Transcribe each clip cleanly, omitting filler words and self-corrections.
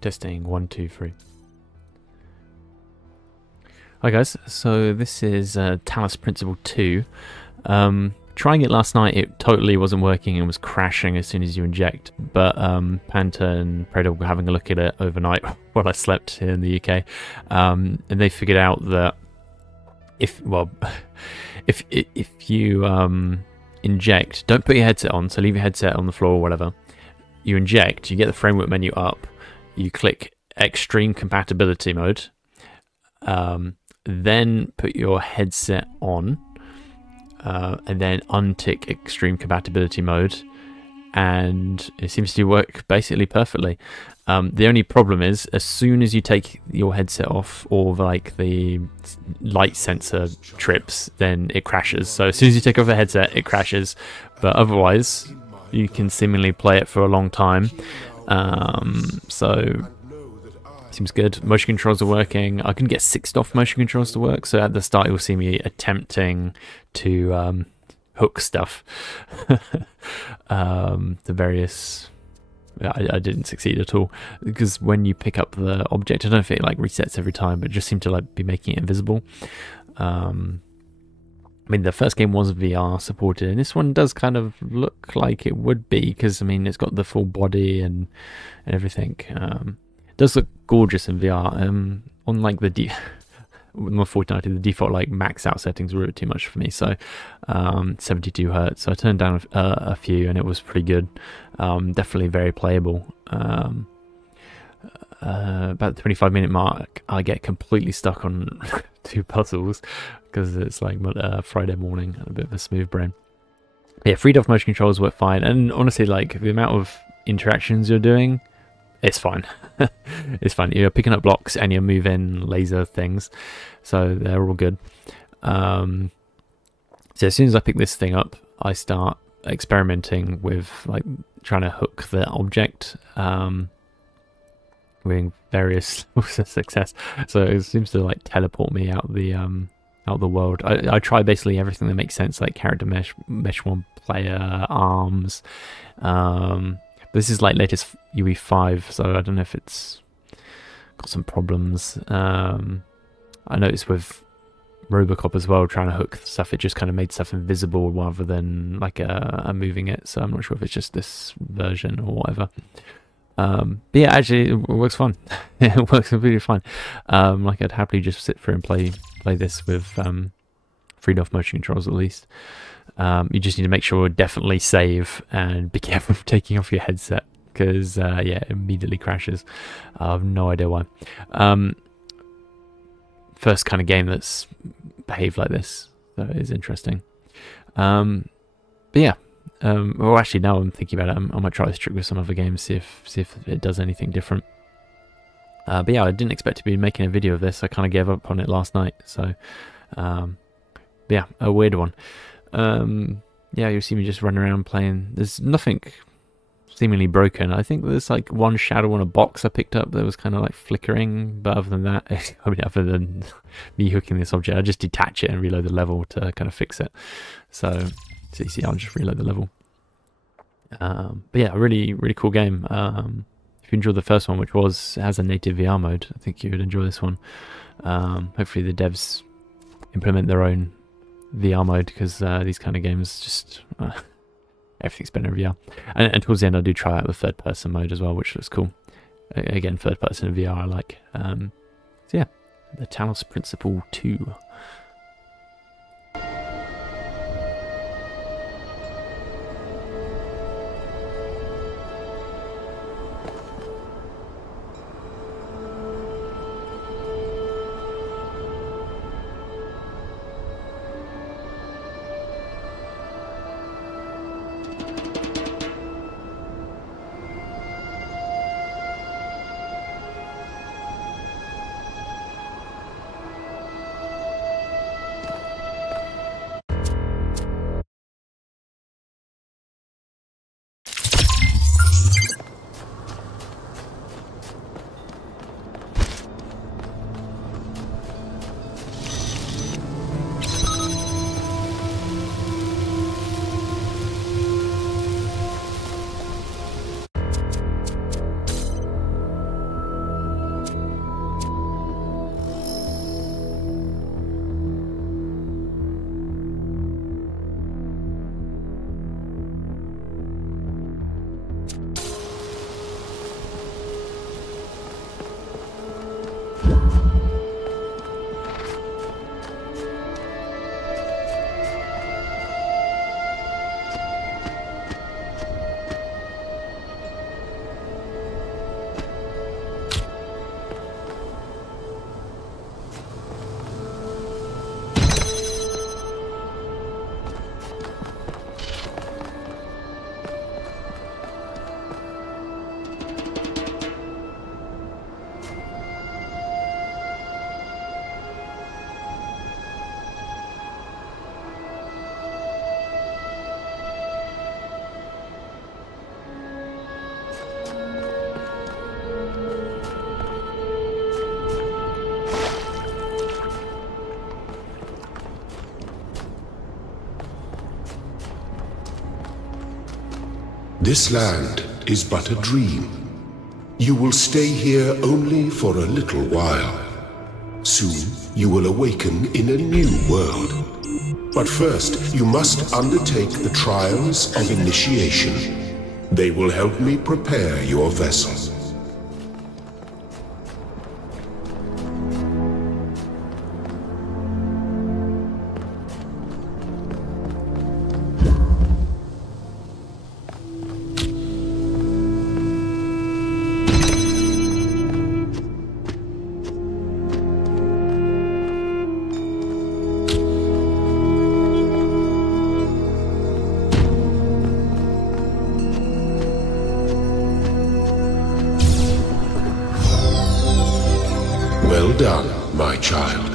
Testing 1, 2, 3. Hi guys, so this is Talos Principle 2. Trying it last night, it totally wasn't working and was crashing as soon as you inject, but Panta and Predator were having a look at it overnight while I slept here in the UK, and they figured out that if you inject, don't put your headset on, so leave your headset on the floor or whatever. You inject, you get the framework menu up, you click Extreme Compatibility Mode, then put your headset on, and then untick Extreme Compatibility Mode, and it seems to work basically perfectly. The only problem is, as soon as you take your headset off, or like the light sensor trips, then it crashes. So as soon as you take off the headset, it crashes, but otherwise you can seemingly play it for a long time. So seems good. Motion controls are working. I couldn't get 6DoF motion controls to work, so at the start you'll see me attempting to hook stuff. The various... I didn't succeed at all, because when you pick up the object, I don't know if it like resets every time, but it just seemed to like be making it invisible. I mean, the first game was VR supported, and this one does kind of look like it would be, because I mean it's got the full body and everything. It does look gorgeous in VR. On like the with Fortnite, the default like max out settings were too much for me, so 72 hertz. So I turned down a few, and it was pretty good. Definitely very playable. About the 25-minute mark, I get completely stuck on 2 puzzles because it's like Friday morning, a bit of a smooth brain. Yeah, FreeDoF motion controls work fine, and honestly, like the amount of interactions you're doing, it's fine. It's fine. You're picking up blocks and you're moving laser things, so they're all good. So as soon as I pick this thing up, I start experimenting with like trying to hook the object, with various levels of success. So it seems to like teleport me out the world. I try basically everything that makes sense, like character mesh one player, arms. This is like latest UE5, so I don't know if it's got some problems. I noticed with Robocop as well, trying to hook stuff, it just kind of made stuff invisible rather than like a moving it, so I'm not sure if it's just this version or whatever. But yeah, actually it works fine. It works completely fine. Like I'd happily just sit through and play this with FreeDoF motion controls at least. You just need to make sure definitely save and be careful of taking off your headset, because yeah, it immediately crashes. I have no idea why. First kind of game that's behaved like this, so it is interesting. But yeah, well actually now I'm thinking about it, I might try this trick with some other games, see if it does anything different. But yeah, I didn't expect to be making a video of this. I kind of gave up on it last night, so yeah, a weird one. Yeah, you'll see me just running around playing. There's nothing seemingly broken. I think there's like one shadow on a box I picked up that was kind of like flickering, but other than that, I mean, other than me hooking this object, I just detach it and reload the level to kind of fix it. So you see, I'll just reload the level. But yeah, a really cool game. If you enjoyed the first one, which has a native VR mode, I think you would enjoy this one. Hopefully the devs implement their own VR mode, because these kind of games just everything's better in VR. And towards the end I do try out the third person mode as well, which looks cool. Again, third person in VR I like. So yeah, the Talos Principle 2. This land is but a dream. You will stay here only for a little while. Soon, you will awaken in a new world. But first, you must undertake the trials of initiation. They will help me prepare your vessel. Well done, my child.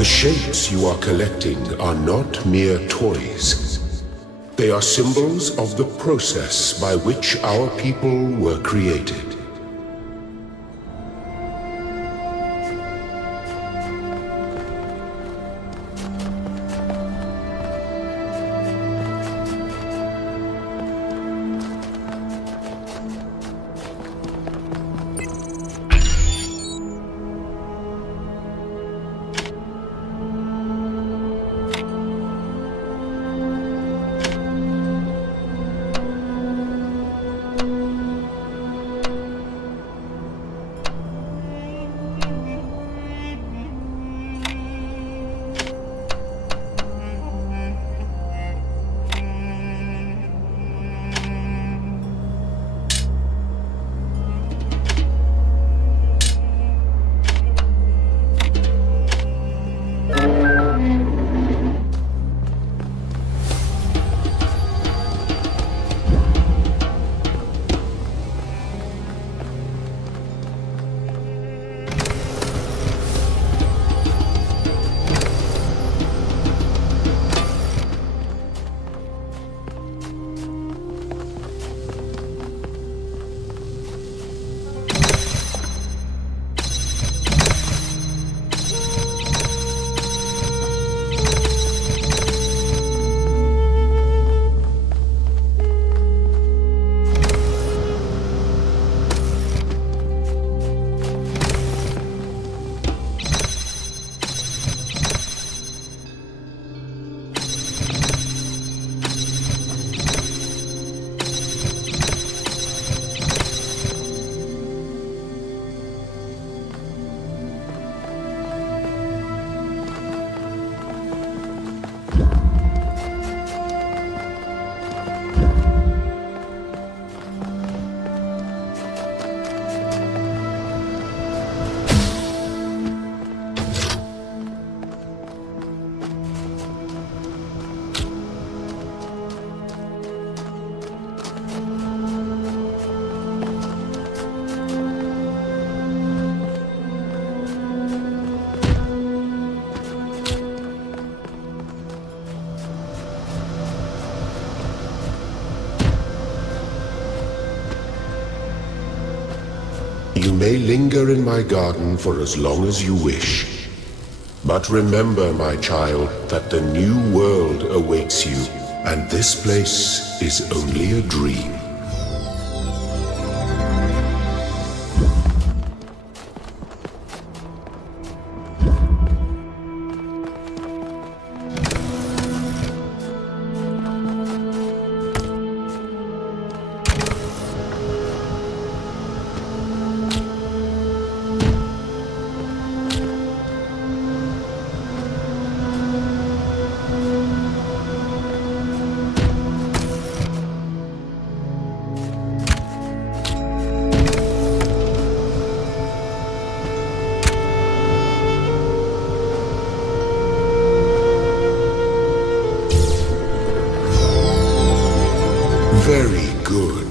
The shapes you are collecting are not mere toys. They are symbols of the process by which our people were created. may linger in my garden for as long as you wish. But remember, my child, that the new world awaits you, and this place is only a dream. Very good.